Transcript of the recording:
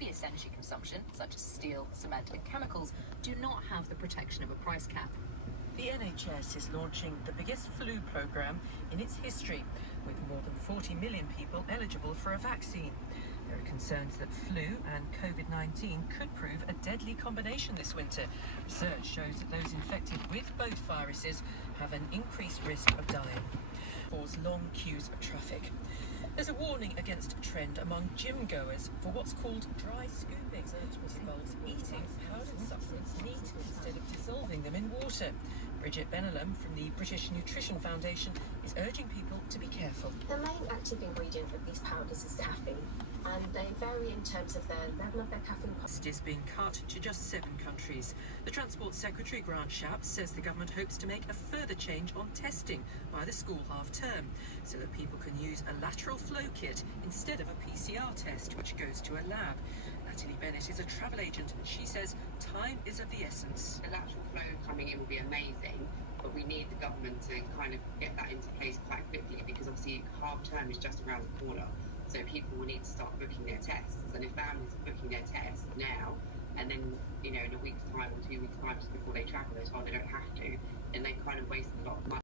heaviest energy consumption, such as steel, cement and chemicals, do not have the protection of a price cap. The NHS is launching the biggest flu programme in its history, with more than 40 million people eligible for a vaccine. There are concerns that flu and COVID-19 could prove a deadly combination this winter. Research shows that those infected with both viruses have an increased risk of dying. Cause long queues of traffic. There's a warning against a trend among gym goers for what's called dry scooping, which involves eating powdered supplements neat instead of dissolving them in water. Bridget Benelum from the British Nutrition Foundation is urging people to be careful. The main active ingredient of these powders is caffeine, and they vary in terms of the level of their caffeine. It is being cut to just 7 countries. The Transport Secretary, Grant Shapps, says the government hopes to make a further change on testing by the school half-term, so that people can use a lateral flow kit instead of a PCR test, which goes to a lab. Natalie Bennett is a travel agent, and she says time is of the essence. The lateral flow coming in will be amazing, but we need the government to kind of get that into place quite quickly, because obviously half-term is just around the corner. So people will need to start booking their tests, and if families are booking their tests now, and then, in a week's time or 2 weeks' time just before they travel, they don't have to, then they kind of waste a lot of money.